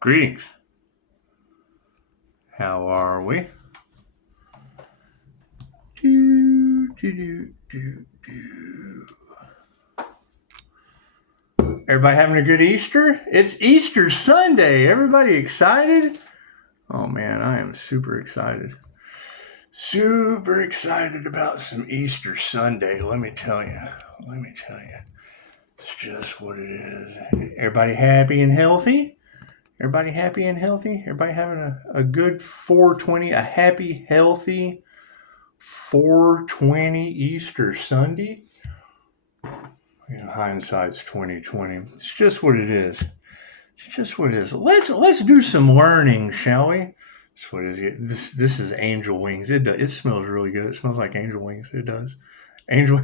Greetings. How are we? Everybody having a good Easter? It's Easter Sunday. Everybody excited? Oh man, I am super excited. Super excited about some Easter Sunday. Let me tell you. It's just what it is. Everybody happy and healthy? Everybody happy and healthy? Everybody having a good 420, a happy, healthy 420 Easter Sunday? Hindsight's 2020. It's just what it is. It's just what it is. Let's do some learning, shall we? That's what it is. This is angel wings. It smells really good. It smells like angel wings. It does. Angel.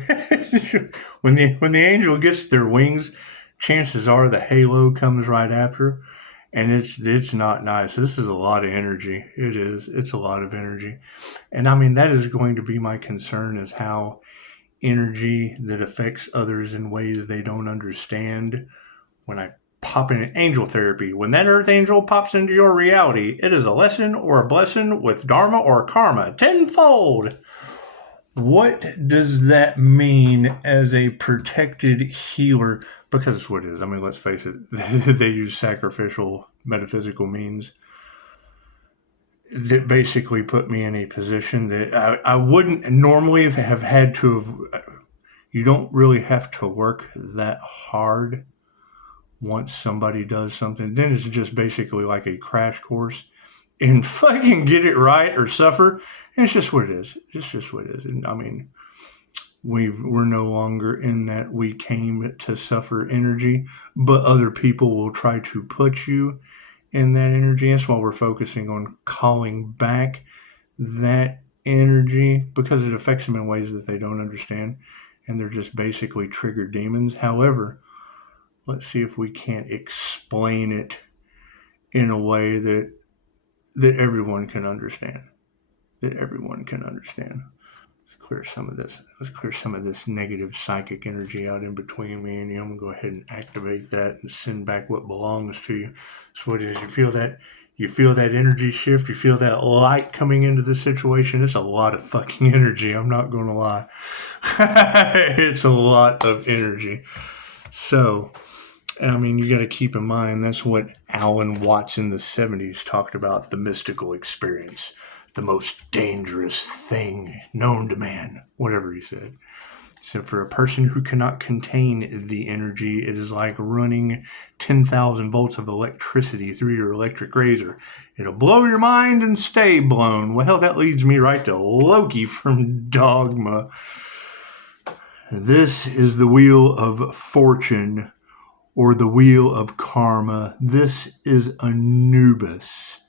when the angel gets their wings, chances are the halo comes right after, and it's not nice. This is a lot of energy. It is. It's a lot of energy, and I mean that is going to be my concern is how energy that affects others in ways they don't understand. When I pop in angel therapy, when that earth angel pops into your reality, it is a lesson or a blessing with dharma or karma tenfold. What does that mean as a protected healer? Because it's what it is. I mean, let's face it, they use sacrificial metaphysical means that basically put me in a position that I wouldn't normally have had to have. You don't really have to work that hard once somebody does something. Then it's just basically like a crash course in fucking get it right or suffer. And it's just what it is. It's just what it is. And I mean, we're no longer in that we came to suffer energy, but other people will try to put you in that energy. That's why we're focusing on calling back that energy because it affects them in ways that they don't understand. And they're just basically triggered demons. However, let's see if we can't explain it in a way that everyone can understand. Let's clear some of this. Let's clear some of this negative psychic energy out in between me and you. I'm gonna go ahead and activate that and send back what belongs to you. So what it is, you feel that energy shift, you feel that light coming into the situation. It's a lot of fucking energy, I'm not gonna lie. It's a lot of energy. So I mean, you got to keep in mind, that's what Alan Watts in the 70s talked about, the mystical experience, the most dangerous thing known to man, whatever he said. So for a person who cannot contain the energy, it is like running 10,000 volts of electricity through your electric razor. It'll blow your mind and stay blown. Well, hell, that leads me right to Loki from Dogma. This is the wheel of fortune, or the wheel of karma. This is Anubis.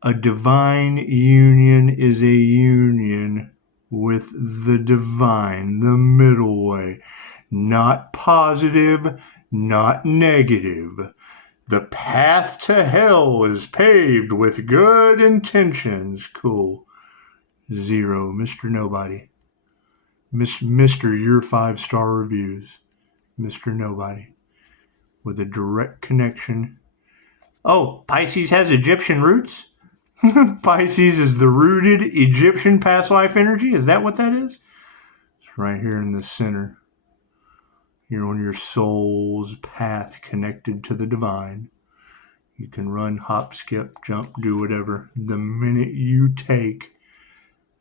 A divine union is a union with the divine, the middle way. Not positive, not negative. The path to hell is paved with good intentions. Cool. 0, Mr. Nobody. Mr. Your 5-star reviews. Mr. Nobody. With a direct connection. Oh, Pisces has Egyptian roots? Pisces is the rooted Egyptian past life energy? Is that what that is? It's right here in the center. You're on your soul's path connected to the divine. You can run, hop, skip, jump, do whatever. The minute you take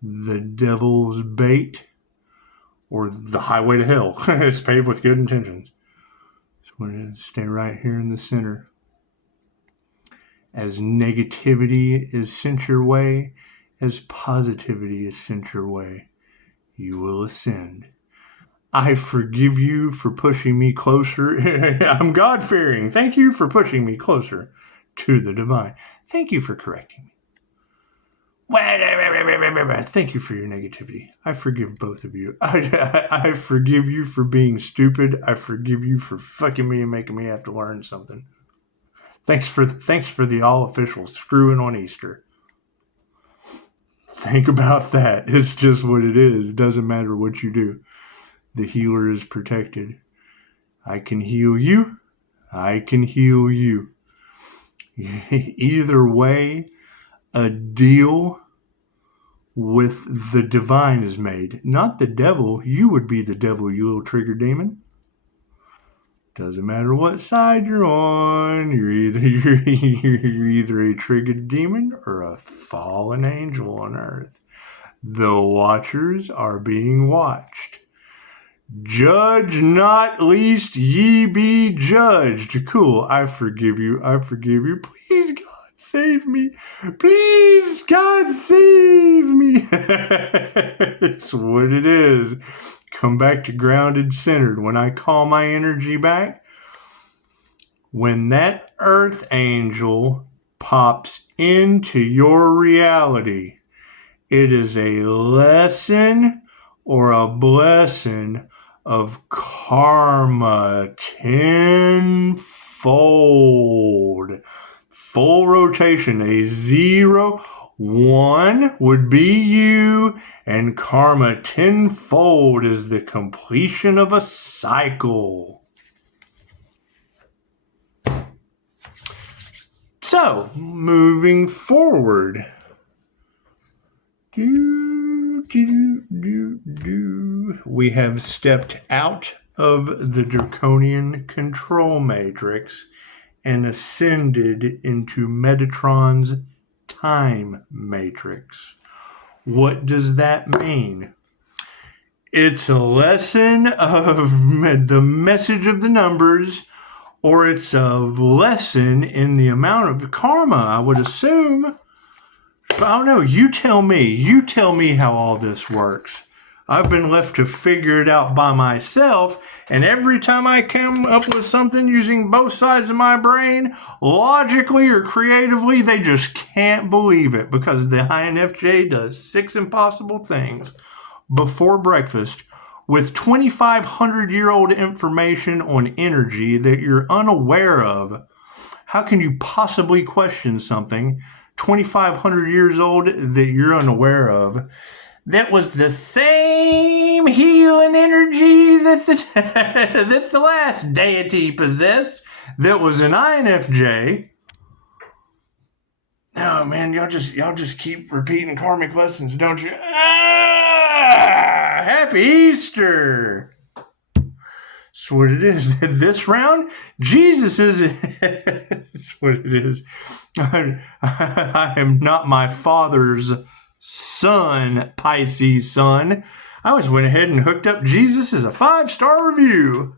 the devil's bait or the highway to hell, it's paved with good intentions. What it is, stay right here in the center. As negativity is sent your way, as positivity is sent your way, you will ascend. I forgive you for pushing me closer. I'm God-fearing. Thank you for pushing me closer to the divine. Thank you for correcting me. Thank you for your negativity. I forgive both of you. I forgive you for being stupid. I forgive you for fucking me and making me have to learn something. Thanks for the all official screwing on Easter. Think about that. It's just what it is. It doesn't matter what you do. The healer is protected. I can heal you. I can heal you. Either way, a deal with the divine is made. Not the devil. You would be the devil, you little trigger demon. Doesn't matter what side you're on. You're either a triggered demon or a fallen angel on earth. The watchers are being watched. Judge not, lest ye be judged. Cool. I forgive you. I forgive you. Please, God, save me. Please, God, save me. It's what it is. Come back to grounded, centered. When I call my energy back, when that earth angel pops into your reality, it is a lesson or a blessing of karma tenfold. Full rotation, a 0, 1 would be you, and karma tenfold is the completion of a cycle. So, moving forward. We have stepped out of the draconian control matrix and ascended into Metatron's time matrix. What does that mean? It's a lesson of the message of the numbers, or it's a lesson in the amount of karma, I would assume. But I don't know. You tell me. You tell me how all this works. I've been left to figure it out by myself, and every time I come up with something using both sides of my brain, logically or creatively, they just can't believe it, because the INFJ does 6 impossible things before breakfast with 2,500-year-old information on energy that you're unaware of. How can you possibly question something 2,500 years old that you're unaware of? That was the same healing energy that that the last deity possessed. That was an INFJ. Oh man, y'all just keep repeating karmic lessons, don't you? Happy Easter. That's what it is. This round, Jesus is. That's what it is. I am not my father's son, Pisces son. I just went ahead and hooked up Jesus as a 5-star review.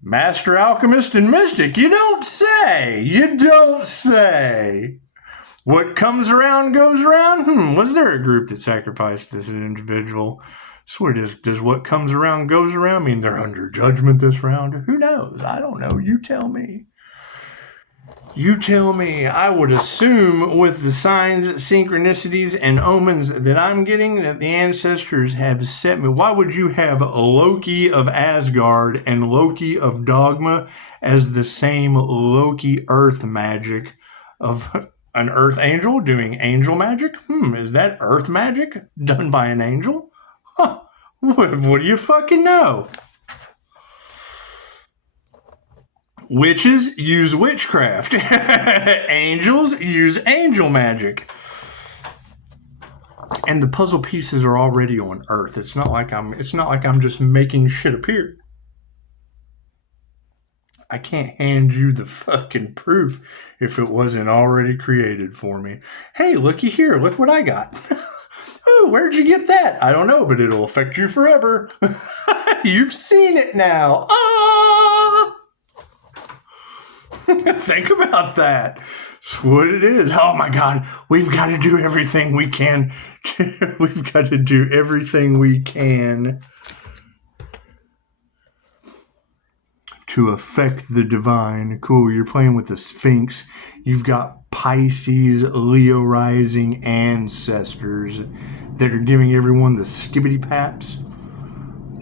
Master Alchemist and Mystic, you don't say. You don't say. What comes around goes around? Was there a group that sacrificed this individual? So does what comes around goes around mean they're under judgment this round? Who knows? I don't know. You tell me. You tell me. I would assume with the signs, synchronicities, and omens that I'm getting that the ancestors have set me. Why would you have Loki of Asgard and Loki of Dogma as the same Loki earth magic of an earth angel doing angel magic? Is that earth magic done by an angel? Huh, what do you fucking know? Witches use witchcraft. Angels use angel magic. And the puzzle pieces are already on Earth. It's not like I'm just making shit appear. I can't hand you the fucking proof if it wasn't already created for me. Hey, looky here. Look what I got. Oh, where'd you get that? I don't know, but it'll affect you forever. You've seen it now. Ah! Think about that. That's what it is. Oh my God. We've got to do everything we can. We've got to do everything we can to affect the divine. Cool. You're playing with the Sphinx. You've got Pisces, Leo rising ancestors that are giving everyone the skibbity paps.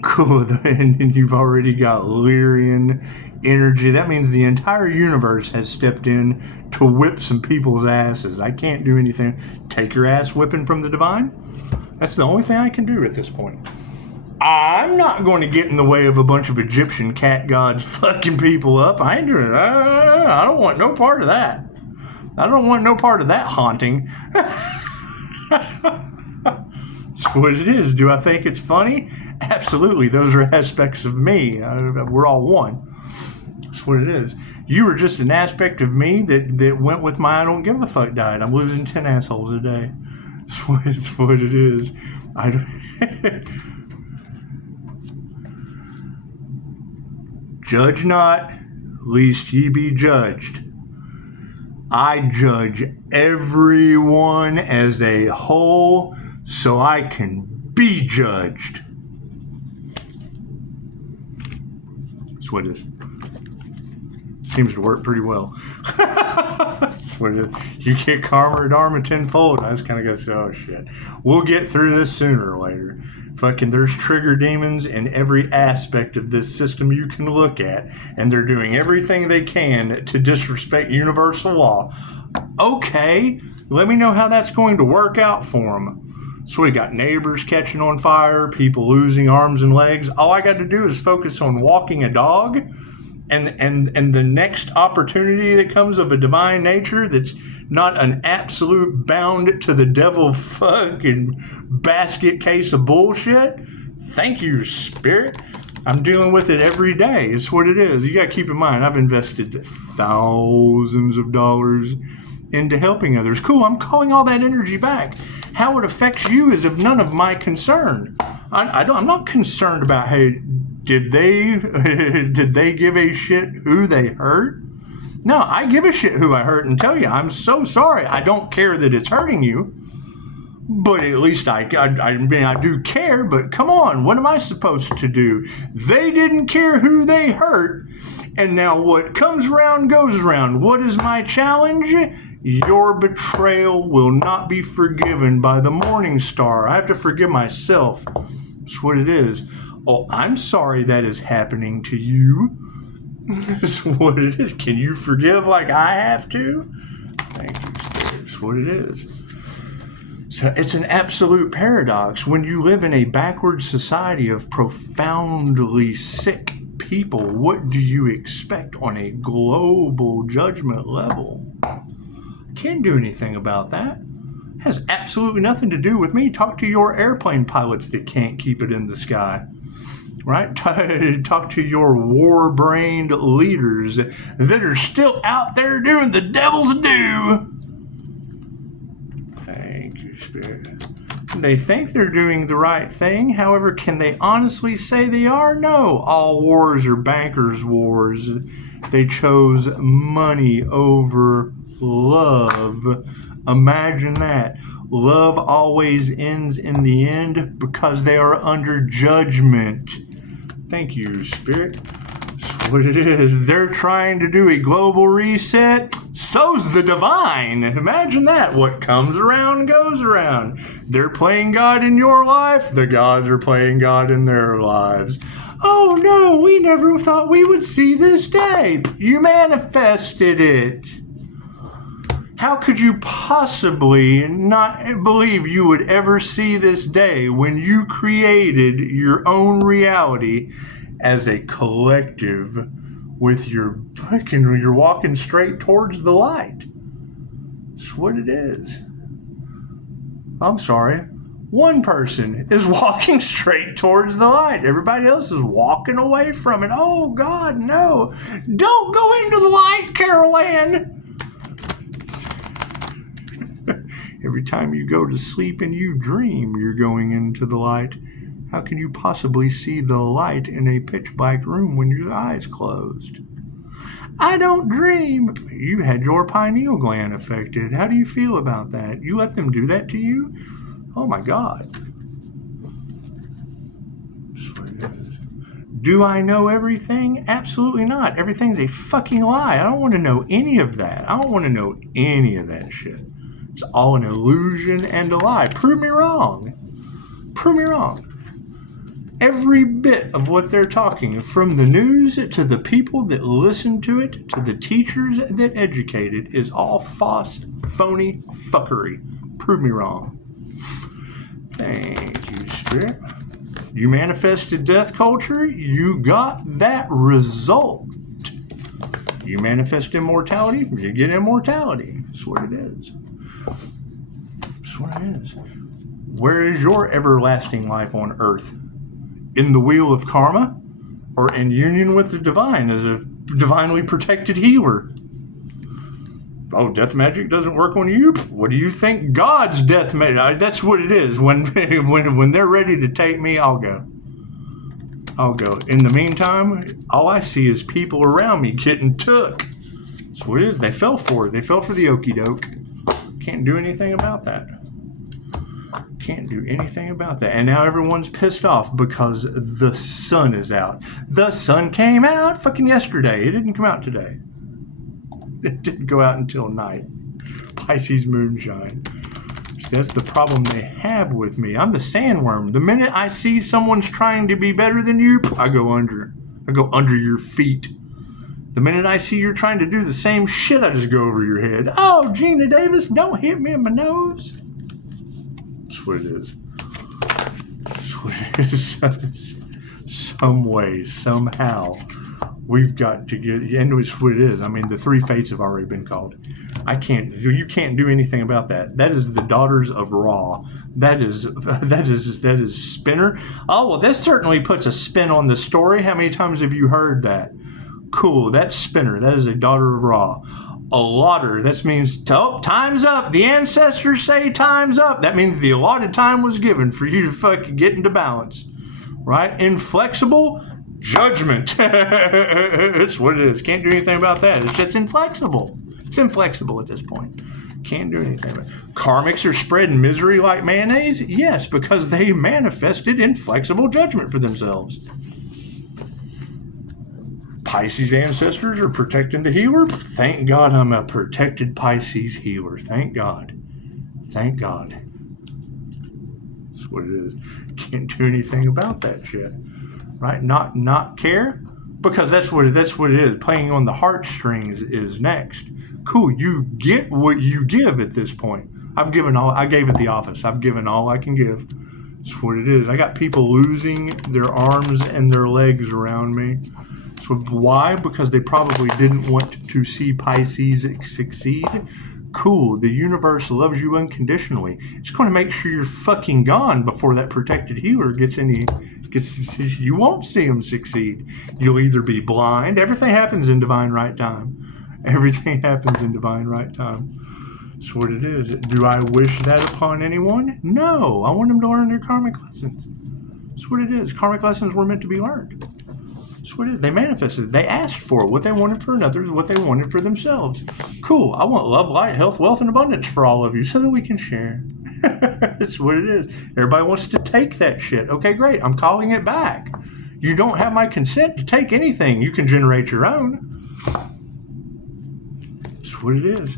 Cool. And you've already got Lyrian energy. That means the entire universe has stepped in to whip some people's asses. I can't do anything. Take your ass whipping from the divine? That's the only thing I can do at this point. I'm not going to get in the way of a bunch of Egyptian cat gods fucking people up. I ain't doing it. I don't want no part of that. I don't want no part of that haunting. That's what it is. Do I think it's funny? Absolutely. Those are aspects of me. We're all one. That's what it is. You were just an aspect of me that went with my I don't give a fuck diet. I'm losing 10 assholes a day. That's what it is. Judge not, lest ye be judged. I judge everyone as a whole so I can be judged. That's what it is. Seems to work pretty well. That's what it is. You get karma or dharma tenfold. I just kind of go, oh shit. We'll get through this sooner or later. Fucking there's trigger demons in every aspect of this system you can look at, and they're doing everything they can to disrespect universal law. Okay, let me know how that's going to work out for them. So we got neighbors catching on fire, people losing arms and legs. All I got to do is focus on walking a dog, and the next opportunity that comes of a divine nature that's not an absolute bound to the devil fucking basket case of bullshit. Thank you, Spirit. I'm dealing with it every day. It's what it is. You got to keep in mind, I've invested thousands of dollars into helping others. Cool, I'm calling all that energy back. How it affects you is of none of my concern. I'm not concerned about, hey, did they give a shit who they hurt? No, I give a shit who I hurt and tell you, I'm so sorry. I don't care that it's hurting you, but at least I mean, I do care, but come on, what am I supposed to do? They didn't care who they hurt, and now what comes around goes around. What is my challenge? Your betrayal will not be forgiven by the morning star. I have to forgive myself. That's what it is. Oh, I'm sorry that is happening to you. That's what it is. Can you forgive like I have to? Thank you, Spirit. That's what it is. So it's an absolute paradox. When you live in a backward society of profoundly sick people, what do you expect on a global judgment level? I can't do anything about that. It has absolutely nothing to do with me. Talk to your airplane pilots that can't keep it in the sky. Right? Talk to your war-brained leaders that are still out there doing the devil's due. Thank you, Spirit. They think they're doing the right thing. However, can they honestly say they are? No. All wars are bankers' wars. They chose money over love. Imagine that. Love always ends in the end because they are under judgment. Thank you, Spirit. That's what it is. They're trying to do a global reset. So's the divine. Imagine that. What comes around goes around. They're playing God in your life. The gods are playing God in their lives. Oh no, we never thought we would see this day. You manifested it. How could you possibly not believe you would ever see this day when you created your own reality as a collective with you're walking straight towards the light? That's what it is. I'm sorry. One person is walking straight towards the light. Everybody else is walking away from it. Oh God, no. Don't go into the light, Carol Ann. Every time you go to sleep and you dream, you're going into the light. How can you possibly see the light in a pitch-black room when your eyes closed? I don't dream. You had your pineal gland affected. How do you feel about that? You let them do that to you? Oh my God. That's what it is. Do I know everything? Absolutely not. Everything's a fucking lie. I don't want to know any of that. I don't want to know any of that shit. It's all an illusion and a lie. Prove me wrong. Prove me wrong. Every bit of what they're talking, from the news to the people that listen to it, to the teachers that educate it, is all false, phony fuckery. Prove me wrong. Thank you, Spirit. You manifested death culture, you got that result. You manifest immortality, you get immortality. That's what it is. That's what it is. Where is your everlasting life on earth? In the wheel of karma? Or in union with the divine as a divinely protected healer? Oh, death magic doesn't work on you? What do you think God's death magic? That's what it is. When they're ready to take me, I'll go. I'll go. In the meantime, all I see is people around me getting took. That's what it is. They fell for it. They fell for the okie doke. Can't do anything about that. Can't do anything about that. And now everyone's pissed off because the sun is out. The sun came out fucking yesterday. It didn't come out today. It didn't go out until night. Pisces moonshine. See, that's the problem they have with me. I'm the sandworm. The minute I see someone's trying to be better than you, I go under. I go under your feet. The minute I see you're trying to do the same shit, I just go over your head. Oh, Gina Davis, don't hit me in my nose. That's what it is. That's what it is. Some way, somehow, we've got to get, and it's what it is. I mean, the three fates have already been called. You can't do anything about that. That is the daughters of Ra. That is Spinner. Oh, well, that certainly puts a spin on the story. How many times have you heard that? Cool, that's Spinner. That is a daughter of Ra. Allotter, that means, oh, time's up. The ancestors say time's up. That means the allotted time was given for you to fucking get into balance. Right? Inflexible, judgment. It's what it is. Can't do anything about that. It's just inflexible. It's inflexible at this point. Can't do anything about it. Karmics are spreading misery like mayonnaise? Yes, because they manifested inflexible judgment for themselves. Pisces ancestors are protecting the healer. Thank God I'm a protected Pisces healer. Thank God. Thank God. That's what it is. Can't do anything about that shit. Right? Not care? Because that's what it is. Playing on the heartstrings is next. Cool, you get what you give at this point. I gave at the office. I've given all I can give. That's what it is. I got people losing their arms and their legs around me. So why? Because they probably didn't want to see Pisces succeed. Cool, the universe loves you unconditionally. It's going to make sure you're fucking gone before that protected healer gets you won't see him succeed. You'll either be blind. Everything happens in divine right time. Everything happens in divine right time. That's what it is. Do I wish that upon anyone? No. I want them to learn their karmic lessons. That's what it is. Karmic lessons were meant to be learned. That's what it is. They manifested. They asked for it. What they wanted for another is what they wanted for themselves. Cool. I want love, light, health, wealth, and abundance for all of you so that we can share. That's what it is. Everybody wants to take that shit. Okay, great. I'm calling it back. You don't have my consent to take anything. You can generate your own. That's what it is.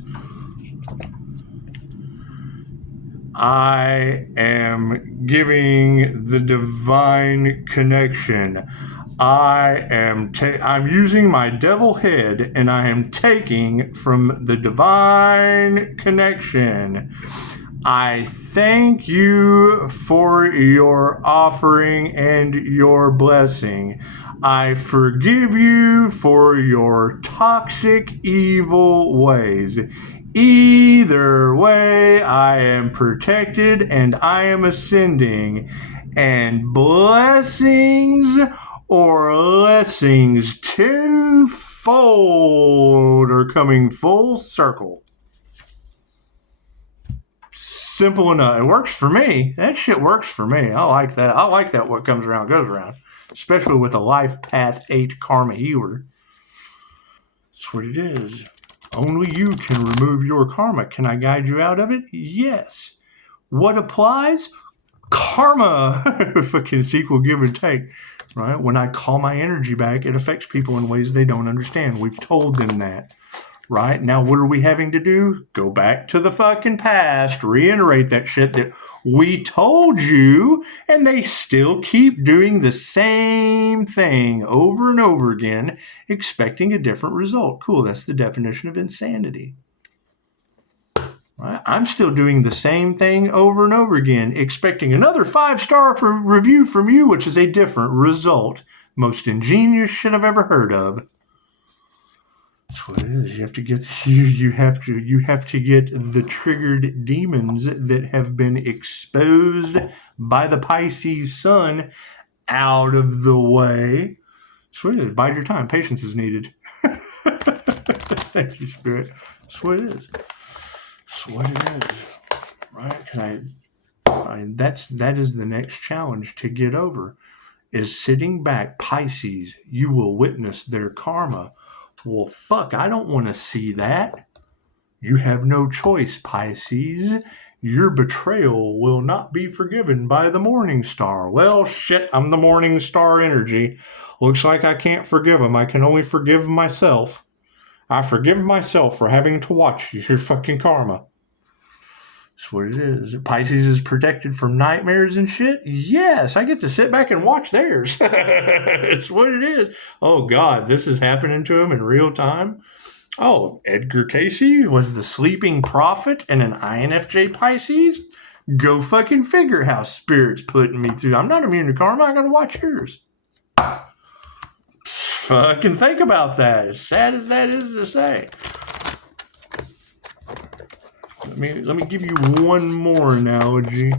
I am giving the divine connection. I'm using my devil head and I am taking from the divine connection. I thank you for your offering and your blessing. I forgive you for your toxic, evil ways. Either way, I am protected and I am ascending. And blessings or lessings tenfold are coming full circle. Simple enough. It works for me. That shit works for me. I like that. I like that what comes around goes around. Especially with a life path 8 karma healer. That's what it is. Only you can remove your karma. Can I guide you out of it? Yes. What applies? Karma. Fucking sequel, give and take. Right? When I call my energy back, it affects people in ways they don't understand. We've told them that. Right? Now, what are we having to do? Go back to the fucking past, reiterate that shit that we told you, and they still keep doing the same thing over and over again, expecting a different result. Cool, that's the definition of insanity. I'm still doing the same thing over and over again, expecting another 5-star review from you, which is a different result. Most ingenious shit I've ever heard of. That's what it is. You have to get you have to get the triggered demons that have been exposed by the Pisces sun out of the way. That's what it is. Bide your time. Patience is needed. Thank you, Spirit. That's what it is. That's what it is. Right? Because that is the next challenge to get over, is sitting back. Pisces, you will witness their karma. Well, fuck, I don't want to see that. You have no choice, Pisces. Your betrayal will not be forgiven by the Morning Star. Well, shit, I'm the Morning Star energy. Looks like I can't forgive them. I can only forgive myself. I forgive myself for having to watch your fucking karma. That's what it is. Pisces is protected from nightmares and shit? Yes, I get to sit back and watch theirs. It's what it is. Oh, God, this is happening to him in real time. Oh, Edgar Casey was the sleeping prophet and an INFJ Pisces? Go fucking figure how Spirit's putting me through. I'm not immune to karma. I gotta watch yours. Fucking think about that. As sad as that is to say. Let me give you one more analogy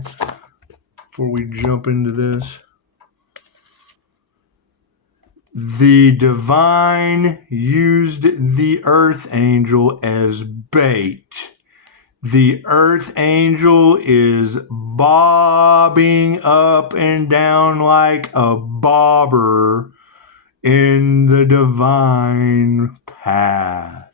before we jump into this. The divine used the earth angel as bait. The earth angel is bobbing up and down like a bobber in the divine path.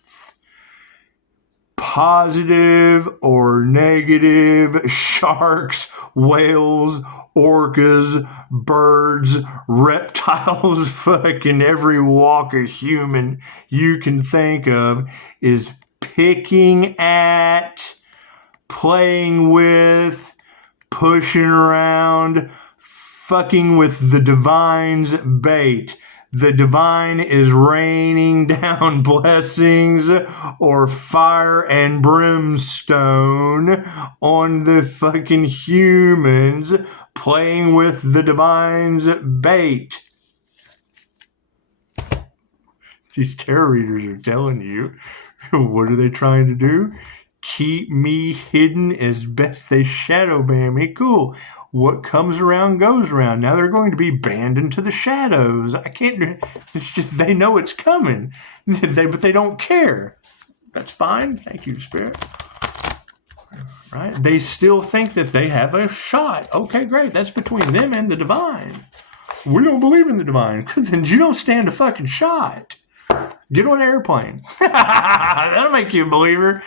Positive or negative, sharks, whales, orcas, birds, reptiles, fucking every walk of human you can think of is picking at, playing with, pushing around, fucking with the divine's bait. The divine is raining down blessings or fire and brimstone on the fucking humans playing with the divine's bait. These tarot readers are telling you, what are they trying to do? Keep me hidden as best they shadow ban me. Cool. What comes around goes around. Now they're going to be banned into the shadows. I can't. It's just they know it's coming, but they don't care. That's fine. Thank you, Spirit. Right? They still think that they have a shot. Okay, great. That's between them and the divine. We don't believe in the divine. Then you don't stand a fucking shot. Get on an airplane. That'll make you a believer.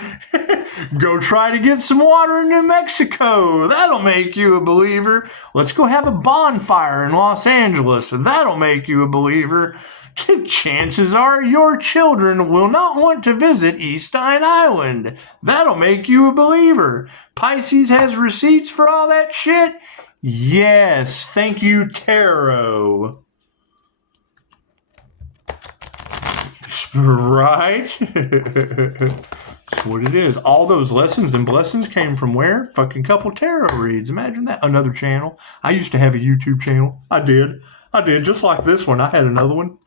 Go try to get some water in New Mexico. That'll make you a believer. Let's go have a bonfire in Los Angeles. That'll make you a believer. Chances are your children will not want to visit Eastine Island. That'll make you a believer. Pisces has receipts for all that shit? Yes. Thank you, tarot. Right? That's what it is. All those lessons and blessings came from where? Fucking couple tarot reads. Imagine that. Another channel. I used to have a YouTube channel. I did. Just like this one. I had another one.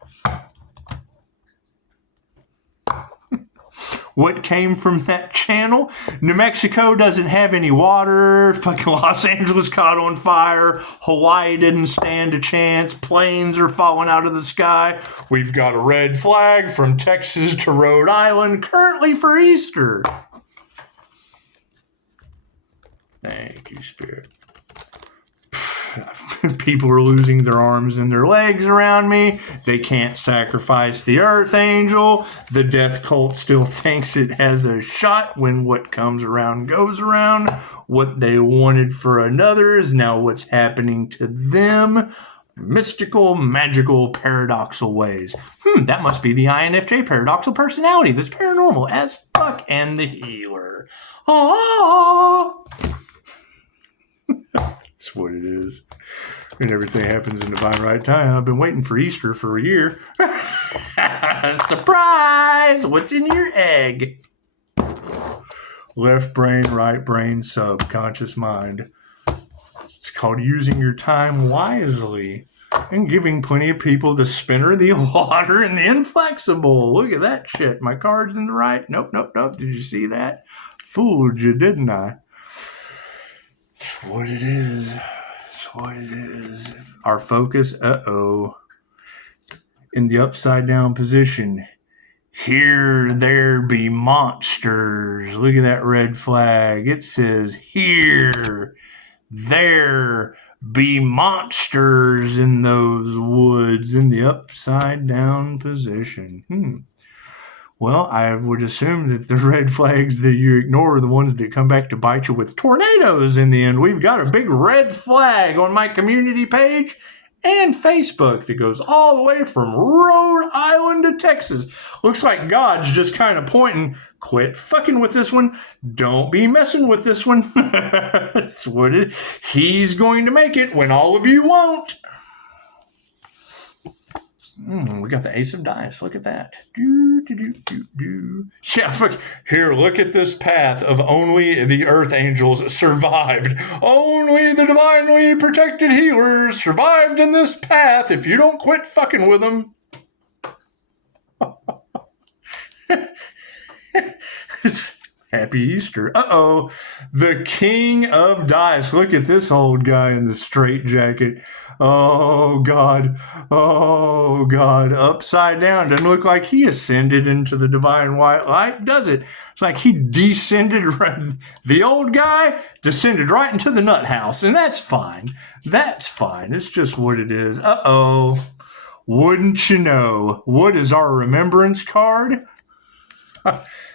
What came from that channel? New Mexico doesn't have any water. Fucking Los Angeles caught on fire. Hawaii didn't stand a chance. Planes are falling out of the sky. We've got a red flag from Texas to Rhode Island currently for Easter. Thank you, Spirit. People are losing their arms and their legs around me. They can't sacrifice the earth angel. The death cult still thinks it has a shot when what comes around goes around. What they wanted for another is now what's happening to them. Mystical, magical, paradoxal ways. That must be the INFJ paradoxal personality that's paranormal as fuck and the healer. That's what it is. And everything happens in divine right time. I've been waiting for Easter for a year. Surprise! What's in your egg? left brain, right brain, subconscious mind. It's called using your time wisely and giving plenty of people the spinner, the water, and the inflexible. Look at that shit. My card's in the right. Nope. Did you see that? Fooled you, didn't I? It's what it is. Our focus, in the upside down position. Here there be monsters. Look at that red flag. It says, here there be monsters in those woods in the upside down position. Well, I would assume that the red flags that you ignore are the ones that come back to bite you with tornadoes in the end. We've got a big red flag on my community page and Facebook that goes all the way from Rhode Island to Texas. Looks like God's just kind of pointing, quit fucking with this one. Don't be messing with this one. That's what it is. He's going to make it when all of you won't. We got the Ace of Dice. Look at that. Yeah, fuck. Here, look at this path of only the Earth Angels survived. Only the divinely protected healers survived in this path if you don't quit fucking with them. Happy Easter. The King of Dice. Look at this old guy in the straitjacket. Oh, God. Upside down. Doesn't look like he ascended into the divine white light, does it? It's like he descended, the old guy descended right into the nut house, and that's fine. It's just what it is. Wouldn't you know? What is our remembrance card?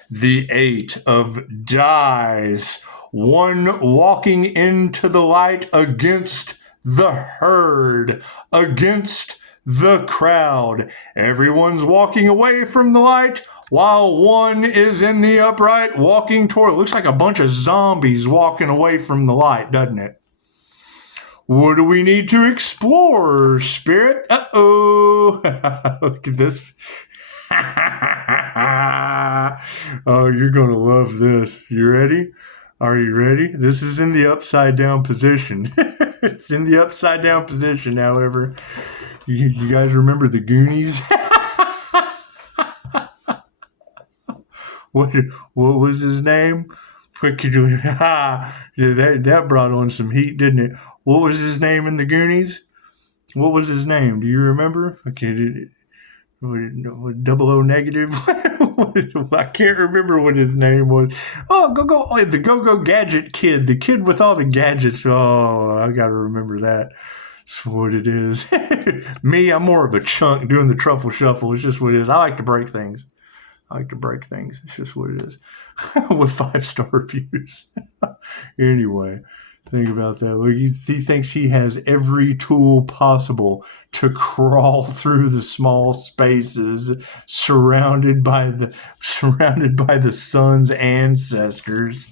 The Eight of Dice. One walking into the light against the herd, against the crowd. Everyone's walking away from the light while one is in the upright walking toward it. Looks like a bunch of zombies walking away from the light, doesn't it? What do we need to explore, Spirit? Look at this. Oh, you're going to love this. You ready? Are you ready? This is in the upside down position. It's in the upside down position, however. You guys remember the Goonies? What was his name? That brought on some heat, didn't it? What was his name in the Goonies? What was his name? Do you remember? Okay, double O negative. I can't remember what his name was. The Go-Go Gadget Kid, the kid with all the gadgets. Oh, I gotta remember that. That's what it is. Me, I'm more of a chunk doing the truffle shuffle. It's just what it is. I like to break things. It's just what it is. With 5-star reviews. Anyway. Think about that. Well, he thinks he has every tool possible to crawl through the small spaces surrounded by the sun's ancestors.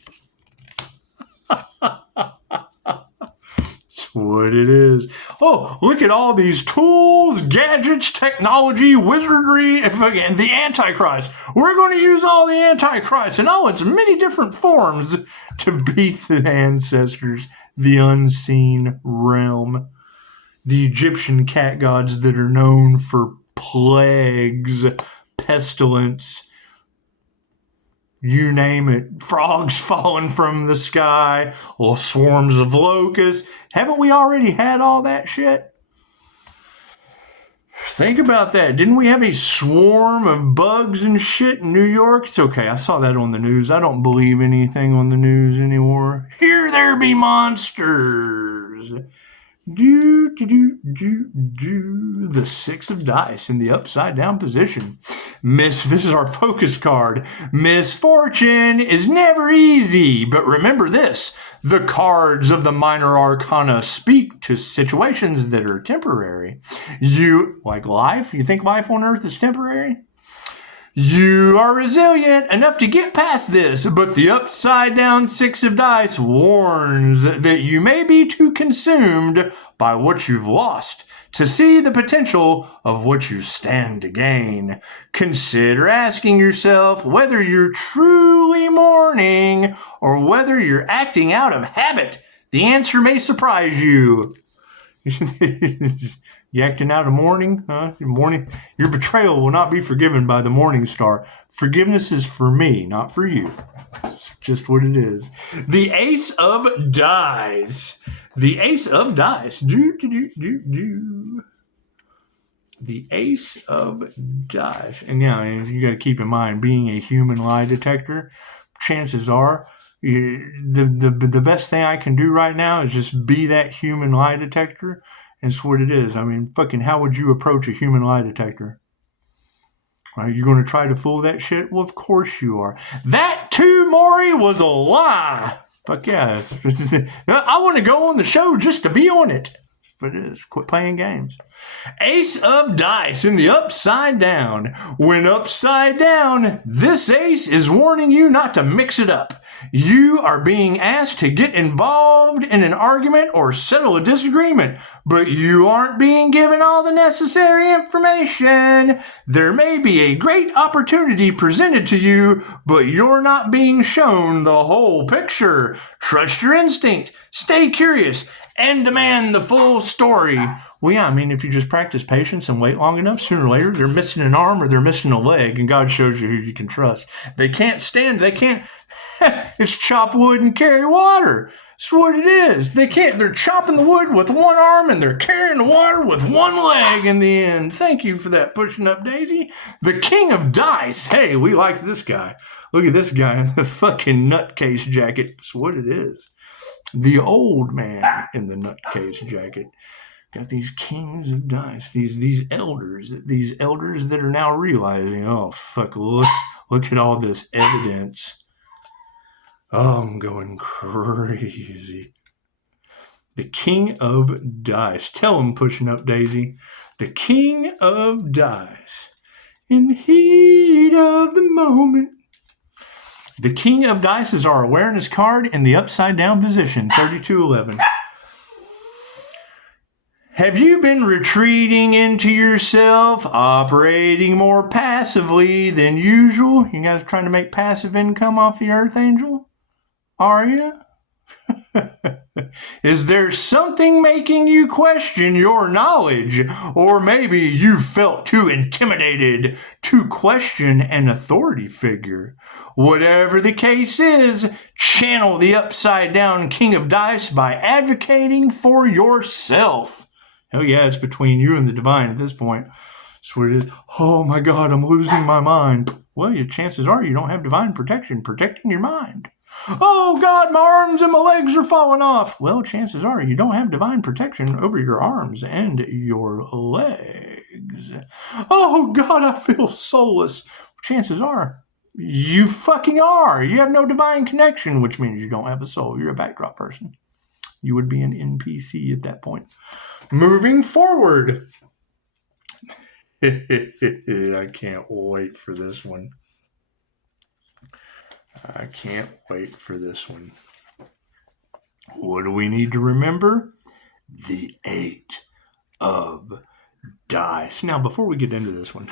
That's what it is. Oh, look at all these tools, gadgets, technology, wizardry, and the Antichrist. We're going to use all the Antichrist in all its many different forms to beat the ancestors, the unseen realm, the Egyptian cat gods that are known for plagues, pestilence, you name it, frogs falling from the sky, or swarms of locusts. Haven't we already had all that shit? Think about that. Didn't we have a swarm of bugs and shit in New York? It's okay. I saw that on the news. I don't believe anything on the news anymore. Here there be monsters. The Six of Dice in the upside down position. This is our focus card. Misfortune is never easy, but remember this. The cards of the minor arcana speak to situations that are temporary. You, like life? You think life on Earth is temporary? You are resilient enough to get past this, but the upside down six of dice warns that you may be too consumed by what you've lost to see the potential of what you stand to gain. Consider asking yourself whether you're truly mourning or whether you're acting out of habit. The answer may surprise you. You acting out of mourning, huh? Your betrayal will not be forgiven by the morning star. Forgiveness is for me, not for you. It's just what it is. The Ace of Dice. The Ace of Dice. The Ace of Dice. And yeah, you got to keep in mind, being a human lie detector, chances are, the best thing I can do right now is just be that human lie detector. And it's what it is. I mean, fucking, how would you approach a human lie detector? Are you going to try to fool that shit? Well, of course you are. That too, Maury, was a lie. Fuck yeah. I want to go on the show just to be on it. But it is. Quit playing games. Ace of Dice in the upside down. When upside down, this ace is warning you not to mix it up. You are being asked to get involved in an argument or settle a disagreement, but you aren't being given all the necessary information. There may be a great opportunity presented to you, but you're not being shown the whole picture. Trust your instinct, stay curious, and demand the full story. Well, yeah, I mean, if you just practice patience and wait long enough, sooner or later, they're missing an arm or they're missing a leg, and God shows you who you can trust. They can't, it's chop wood and carry water. That's what it is. They're chopping the wood with one arm and they're carrying the water with one leg in the end. Thank you for that, pushing up Daisy. The King of Dice. Hey, we like this guy. Look at this guy in the fucking nutcase jacket. That's what it is. The old man in the nutcase jacket. Got these kings of dice, these elders that are now realizing, oh fuck, look at all this evidence. Oh, I'm going crazy. The King of Dice. Tell him, pushing up Daisy. The King of Dice. In the heat of the moment. The King of Dice is our awareness card in the upside down position, 3211. Have you been retreating into yourself, operating more passively than usual? You guys trying to make passive income off the Archangel? Are you? Is there something making you question your knowledge? Or maybe you felt too intimidated to question an authority figure? Whatever the case is, channel the upside down King of Dice by advocating for yourself. Hell yeah, it's between you and the divine at this point. That's what it is. Oh my God, I'm losing my mind. Well, your chances are you don't have divine protection protecting your mind. Oh God, my arms and my legs are falling off. Well, chances are you don't have divine protection over your arms and your legs. Oh God, I feel soulless. Chances are you fucking are. You have no divine connection, which means you don't have a soul. You're a backdrop person. You would be an NPC at that point. Moving forward. I can't wait for this one. I can't wait for this one. What do we need to remember? The 8 of Dice. Now, before we get into this one,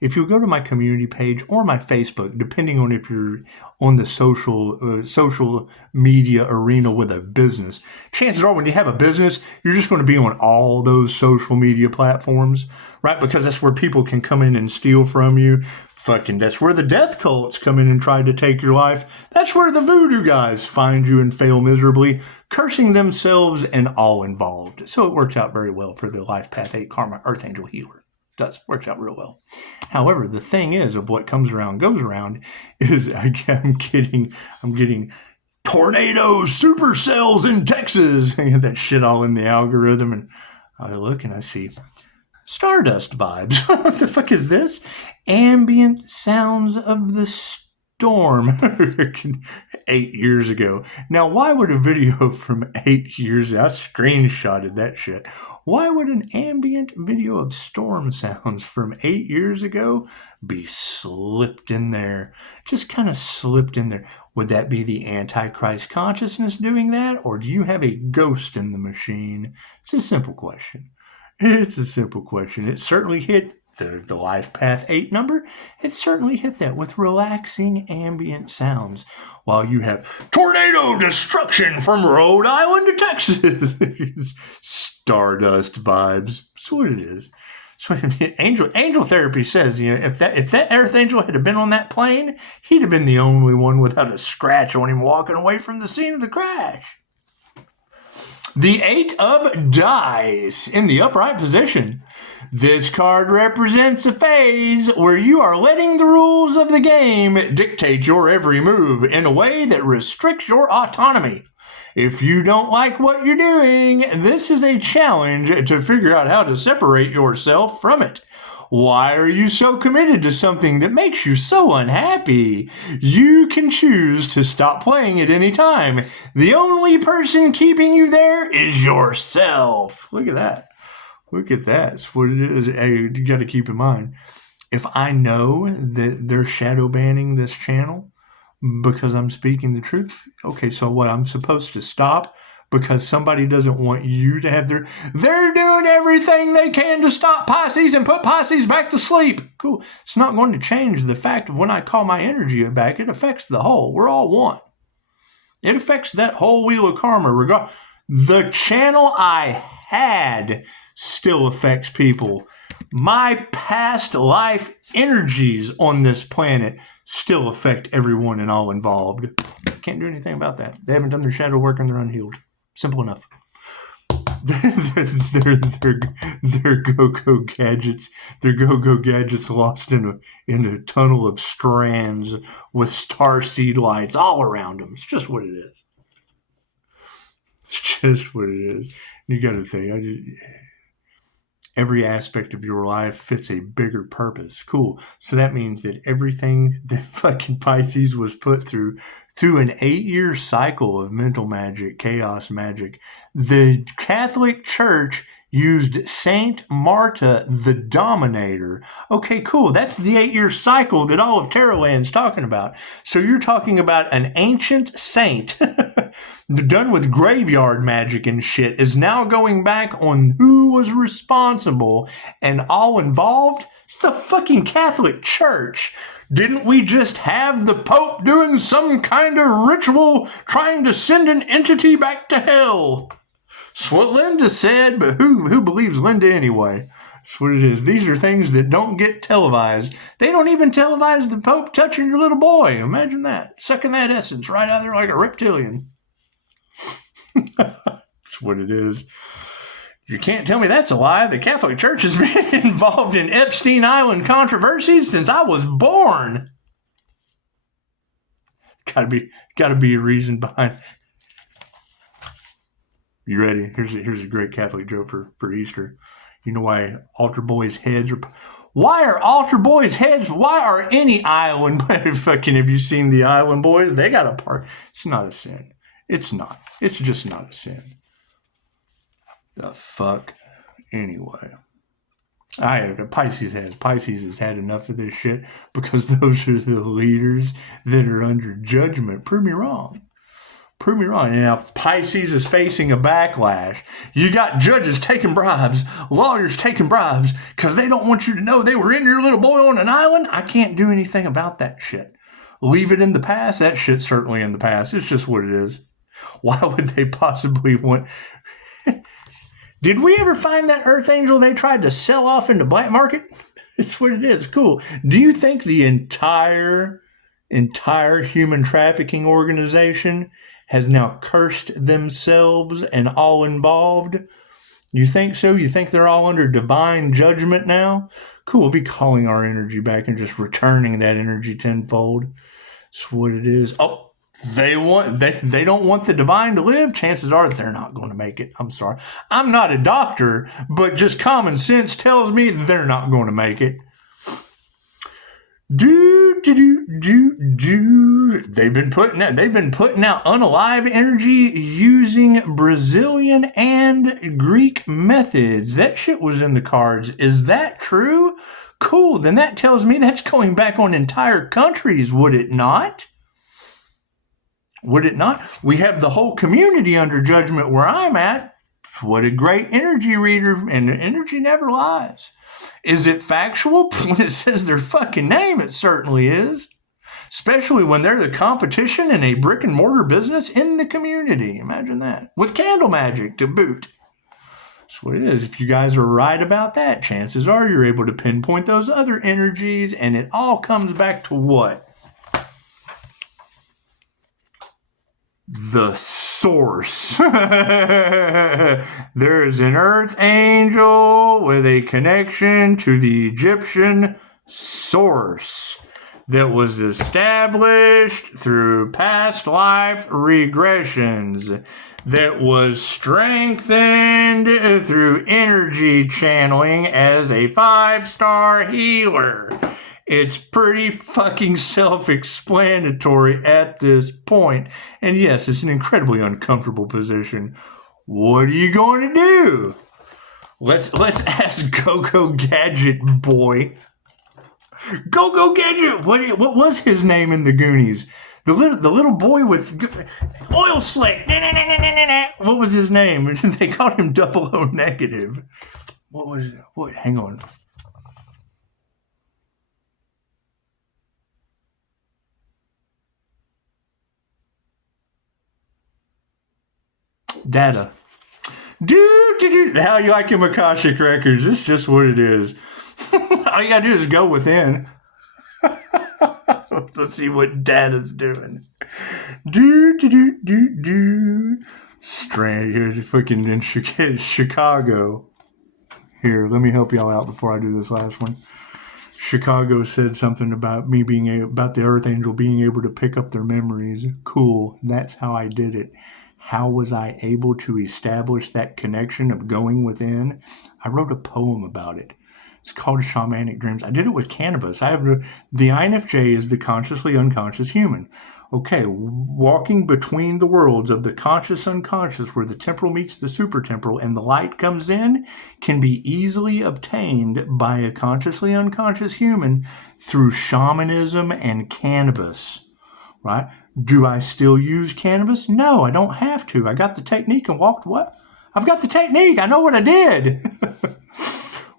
if you go to my community page or my Facebook, depending on if you're on the social media arena with a business, chances are when you have a business, you're just going to be on all those social media platforms, right? Because that's where people can come in and steal from you. Fucking, that's where the death cults come in and try to take your life. That's where the voodoo guys find you and fail miserably, cursing themselves and all involved. So it works out very well for the Life Path 8 Karma Archangel Healer. Works out real well. However, the thing is, of what comes around goes around, is I'm getting tornadoes, supercells in Texas. I get that shit all in the algorithm, and I look and I see Stardust vibes. What the fuck is this? Ambient sounds of the storm 8 years ago. Now, why would a video from 8 years ago, I screenshotted that shit. Why would an ambient video of storm sounds from 8 years ago be slipped in there? Just kind of slipped in there. Would that be the Antichrist consciousness doing that? Or do you have a ghost in the machine? It's a simple question. It's a simple question. It certainly hit the Life Path 8 number. It certainly hit that with relaxing ambient sounds while you have tornado destruction from Rhode Island to Texas. Stardust vibes. That's what it is. So angel therapy says, if that Earth Angel had been on that plane, he'd have been the only one without a scratch on him walking away from the scene of the crash. The 8 of Dice in the upright position. This card represents a phase where you are letting the rules of the game dictate your every move in a way that restricts your autonomy. If you don't like what you're doing, this is a challenge to figure out how to separate yourself from it. Why are you so committed to something that makes you so unhappy? You can choose to stop playing at any time. The only person keeping you there is yourself. Look at that. Look at that. That's what it is. Hey, you got to keep in mind, if I know that they're shadow banning this channel because I'm speaking the truth, okay, so what? I'm supposed to stop because somebody doesn't want you to have they're doing everything they can to stop Pisces and put Pisces back to sleep. Cool. It's not going to change the fact of when I call my energy back, it affects the whole. We're all one. It affects that whole wheel of karma. The channel I had still affects people. My past life energies on this planet still affect everyone and all involved. Can't do anything about that. They haven't done their shadow work and they're unhealed. Simple enough. They're go-go gadgets. They're go-go gadgets lost in a tunnel of strands with starseed lights all around them. It's just what it is. It's just what it is. You got to think. Every aspect of your life fits a bigger purpose. Cool. So that means that everything that fucking Pisces was put through an 8-year cycle of mental magic, chaos magic, the Catholic Church used Saint Marta the Dominator. Okay, cool. That's the 8-year cycle that all of Tarotland's talking about. So you're talking about an ancient saint done with graveyard magic and shit is now going back on who was responsible and all involved. It's the fucking Catholic Church. Didn't we just have the Pope doing some kind of ritual trying to send an entity back to hell? That's what Linda said, but who believes Linda anyway? That's what it is. These are things that don't get televised. They don't even televise the Pope touching your little boy. Imagine that. Sucking that essence right out of there like a reptilian. That's what it is. You can't tell me that's a lie. The Catholic Church has been involved in Epstein Island controversies since I was born. Gotta be a reason behind. You ready? Here's a great Catholic joke for Easter. You know why altar boys' heads are... Why are altar boys' heads... Why are any island... Fucking, have you seen the Island Boys? They got a part... It's not a sin. It's not. It's just not a sin. The fuck? Anyway. Pisces has had enough of this shit because those are the leaders that are under judgment. Prove me wrong. Prove me wrong. And now Pisces is facing a backlash. You got judges taking bribes, lawyers taking bribes, because they don't want you to know they were in your little boy on an island. I can't do anything about that shit. Leave it in the past. That shit's certainly in the past. It's just what it is. Why would they possibly want... Did we ever find that Earth Angel they tried to sell off into black market? It's what it is. Cool. Do you think the entire human trafficking organization has now cursed themselves and all involved? You think so? You think they're all under divine judgment now? Cool. We'll be calling our energy back and just returning that energy tenfold. That's what it is. Oh, they don't want the divine to live. Chances are they're not going to make it. I'm sorry. I'm not a doctor, but just common sense tells me they're not going to make it. Do They've been putting out unalive energy using Brazilian and Greek methods. That shit was in the cards. Is that true? Cool. Then that tells me that's going back on entire countries, would it not? Would it not? We have the whole community under judgment where I'm at. What a great energy reader, and energy never lies. Is it factual? When it says their fucking name, it certainly is. Especially when they're the competition in a brick and mortar business in the community. Imagine that. With candle magic to boot. That's what it is. If you guys are right about that, chances are you're able to pinpoint those other energies, and it all comes back to what? The source. There is an earth angel with a connection to the Egyptian source that was established through past life regressions, that was strengthened through energy channeling as a 5-star healer. It's pretty fucking self-explanatory at this point. And yes, it's an incredibly uncomfortable position. What are you going to do? Let's ask Go-Go Gadget Boy. Go-Go Gadget! What was his name in the Goonies? The little boy with oil slick. What was his name? They called him 00 negative. What was it? What? Hang on. Data. How you like your Akashic records? It's just what it is. All you gotta do is go within. Let's see what Data's doing. Strange. Here's fucking in Chicago. Here, let me help y'all out before I do this last one. Chicago said something about me about the Earth Angel being able to pick up their memories. Cool. That's how I did it. How was I able to establish that connection of going within? I wrote a poem about it. It's called Shamanic Dreams. I did it with cannabis. The INFJ is the consciously unconscious human. Okay, walking between the worlds of the conscious unconscious, where the temporal meets the supertemporal and the light comes in, can be easily obtained by a consciously unconscious human through shamanism and cannabis, right? Do I still use cannabis? No, I don't have to. I got the technique and walked what? I've got the technique. I know what I did.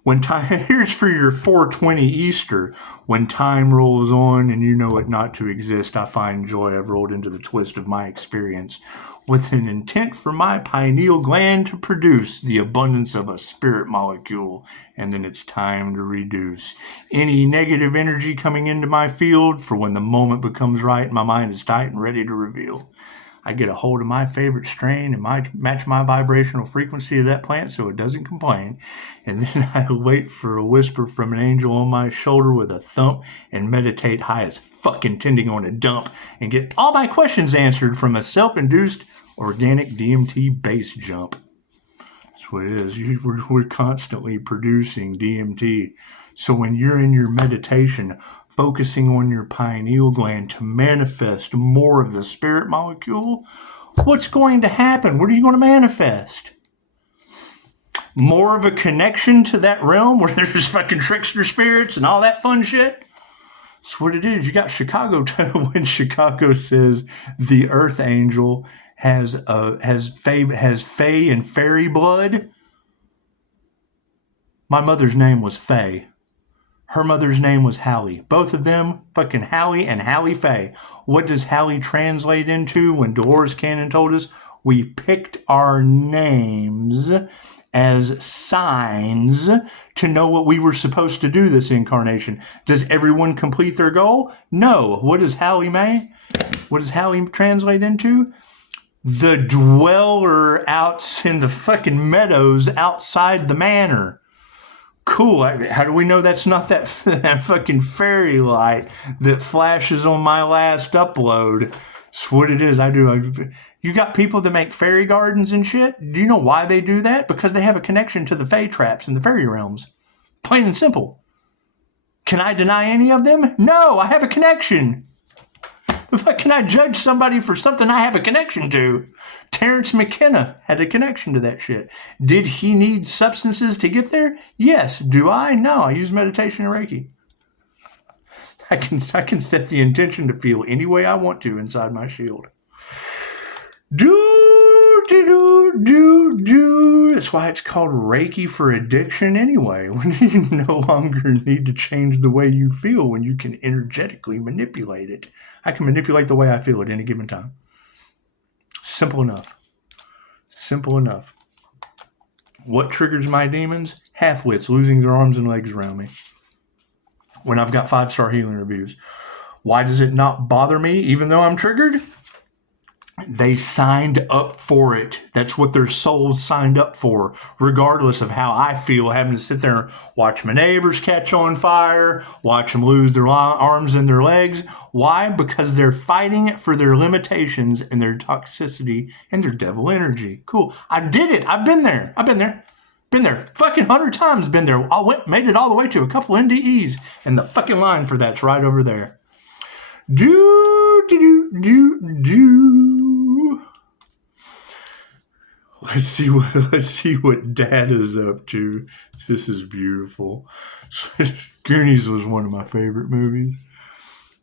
Here's for your 420 Easter. When time rolls on and you know it not to exist, I find joy. I've rolled into the twist of my experience with an intent for my pineal gland to produce the abundance of a spirit molecule, and then it's time to reduce any negative energy coming into my field for when the moment becomes right. My mind is tight and ready to reveal. I get a hold of my favorite strain and match my vibrational frequency of that plant so it doesn't complain. And then I wait for a whisper from an angel on my shoulder with a thump and meditate high as fucking tending on a dump and get all my questions answered from a self-induced organic DMT base jump. That's what it is. We're constantly producing DMT. So when you're in your meditation, focusing on your pineal gland to manifest more of the spirit molecule, what's going to happen? What are you going to manifest? More of a connection to that realm where there's fucking trickster spirits and all that fun shit? That's what it is. You got Chicago when Chicago says the Earth Angel has fae and fairy blood. My mother's name was Faye. Her mother's name was Hallie. Both of them, fucking Hallie and Hallie Faye. What does Hallie translate into when Dolores Cannon told us? We picked our names as signs to know what we were supposed to do this incarnation. Does everyone complete their goal? No. What does Hallie translate into? The dweller out in the fucking meadows outside the manor. Cool. How do we know that's not that fucking fairy light that flashes on my last upload? That's what it is. You got people that make fairy gardens and shit. Do you know why they do that? Because they have a connection to the fae traps in the fairy realms. Plain and simple. Can I deny any of them? No, I have a connection. Can I judge somebody for something I have a connection to? Terrence McKenna had a connection to that shit. Did he need substances to get there? Yes. Do I? No, I use meditation and Reiki. I can set the intention to feel any way I want to inside my shield. That's why it's called Reiki for addiction anyway. When you no longer need to change the way you feel, when you can energetically manipulate it. I can manipulate the way I feel at any given time. Simple enough. Simple enough. What triggers my demons? Half-wits losing their arms and legs around me when I've got 5-star healing reviews. Why does it not bother me even though I'm triggered? They signed up for it. That's what their souls signed up for, regardless of how I feel having to sit there and watch my neighbors catch on fire, watch them lose their arms and their legs. Why? Because they're fighting for their limitations and their toxicity and their devil energy. Cool. I did it. I've been there. Been there. Fucking 100 times been there. Made it all the way to a couple NDEs, and the fucking line for that's right over there. Let's see what Dad is up to. This is beautiful. Goonies was one of my favorite movies.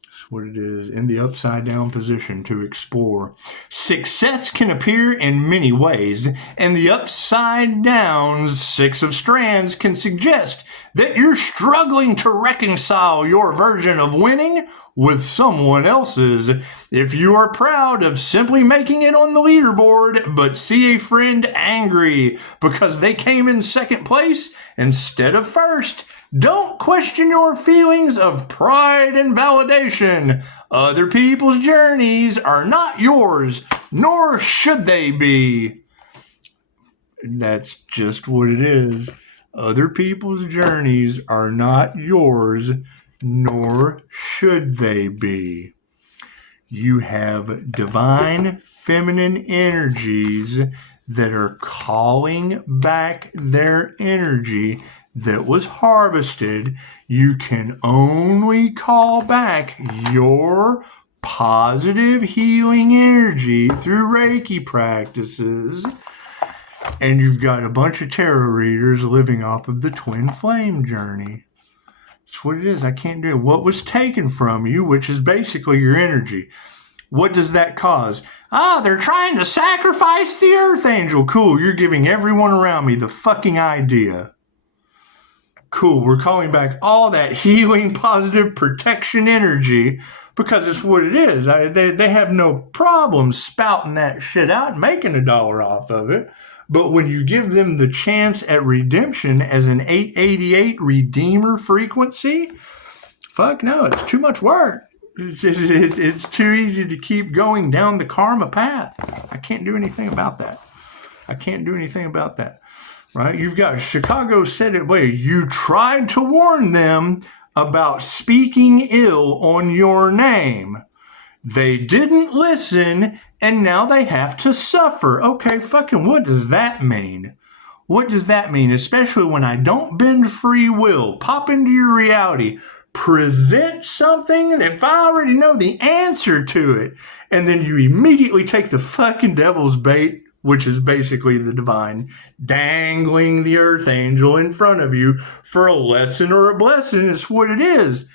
That's what it is. In the upside down position to explore. Success can appear in many ways, and the upside down 6 of Strands can suggest that you're struggling to reconcile your version of winning with someone else's. If you are proud of simply making it on the leaderboard, but see a friend angry because they came in second place instead of first, don't question your feelings of pride and validation. Other people's journeys are not yours, nor should they be. That's just what it is. Other people's journeys are not yours, nor should they be. You have divine feminine energies that are calling back their energy that was harvested. You can only call back your positive healing energy through Reiki practices. And you've got a bunch of tarot readers living off of the twin flame journey. That's what it is. I can't do it. What was taken from you, which is basically your energy. What does that cause? They're trying to sacrifice the Earth Angel. Cool, you're giving everyone around me the fucking idea. Cool, we're calling back all that healing, positive protection energy because it's what it is. They have no problem spouting that shit out and making $1 off of it. But when you give them the chance at redemption as an 888 redeemer frequency, fuck no, it's too much work. It's too easy to keep going down the karma path. I can't do anything about that. Right? You've got Chicago said it way. You tried to warn them about speaking ill on your name. They didn't listen, and now they have to suffer. Okay, fucking what does that mean? What does that mean? Especially when I don't bend free will. Pop into your reality. Present something that if I already know the answer to it, and then you immediately take the fucking devil's bait, which is basically the divine, dangling the Earth Angel in front of you for a lesson or a blessing. It's what it is.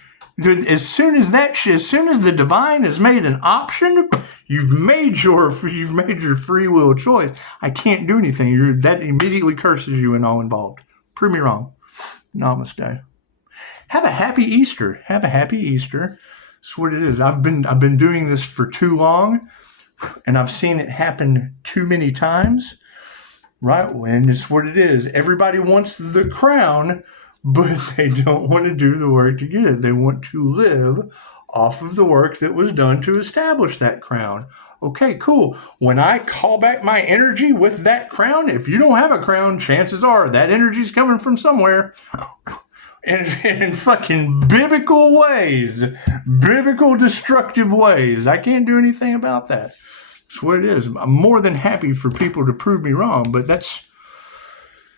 As soon as the divine has made an option, you've made your free will choice. I can't do anything. That immediately curses you and all involved. Prove me wrong. Namaste. Have a happy Easter. That's what it is. I've been doing this for too long, and I've seen it happen too many times. Right? And it's what it is. Everybody wants the crown, but they don't want to do the work to get it. They want to live off of the work that was done to establish that crown. Okay, cool. When I call back my energy with that crown, if you don't have a crown, chances are that energy's coming from somewhere. In fucking biblical ways. Biblical destructive ways. I can't do anything about that. That's what it is. I'm more than happy for people to prove me wrong, but that's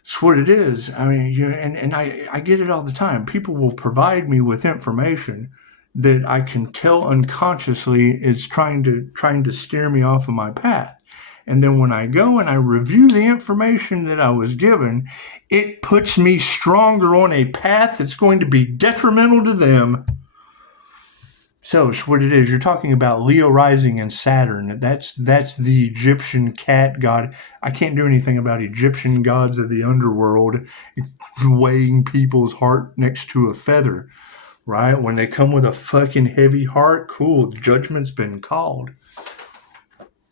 It's what it is. I mean, and I get it all the time. People will provide me with information that I can tell unconsciously is trying to steer me off of my path. And then when I go and I review the information that I was given, it puts me stronger on a path that's going to be detrimental to them. So it's what it is. You're talking about Leo rising and Saturn. That's the Egyptian cat god. I can't do anything about Egyptian gods of the underworld weighing people's heart next to a feather, right? When they come with a fucking heavy heart, cool, judgment's been called.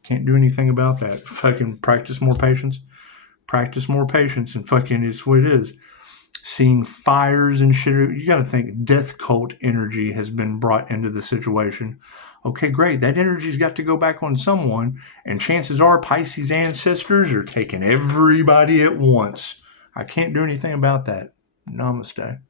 Can't do anything about that. Fucking practice more patience. Practice more patience, and fucking is what it is. Seeing fires and shit. You got to think death cult energy has been brought into the situation. Okay, great. That energy's got to go back on someone, and chances are Pisces ancestors are taking everybody at once. I can't do anything about that. Namaste.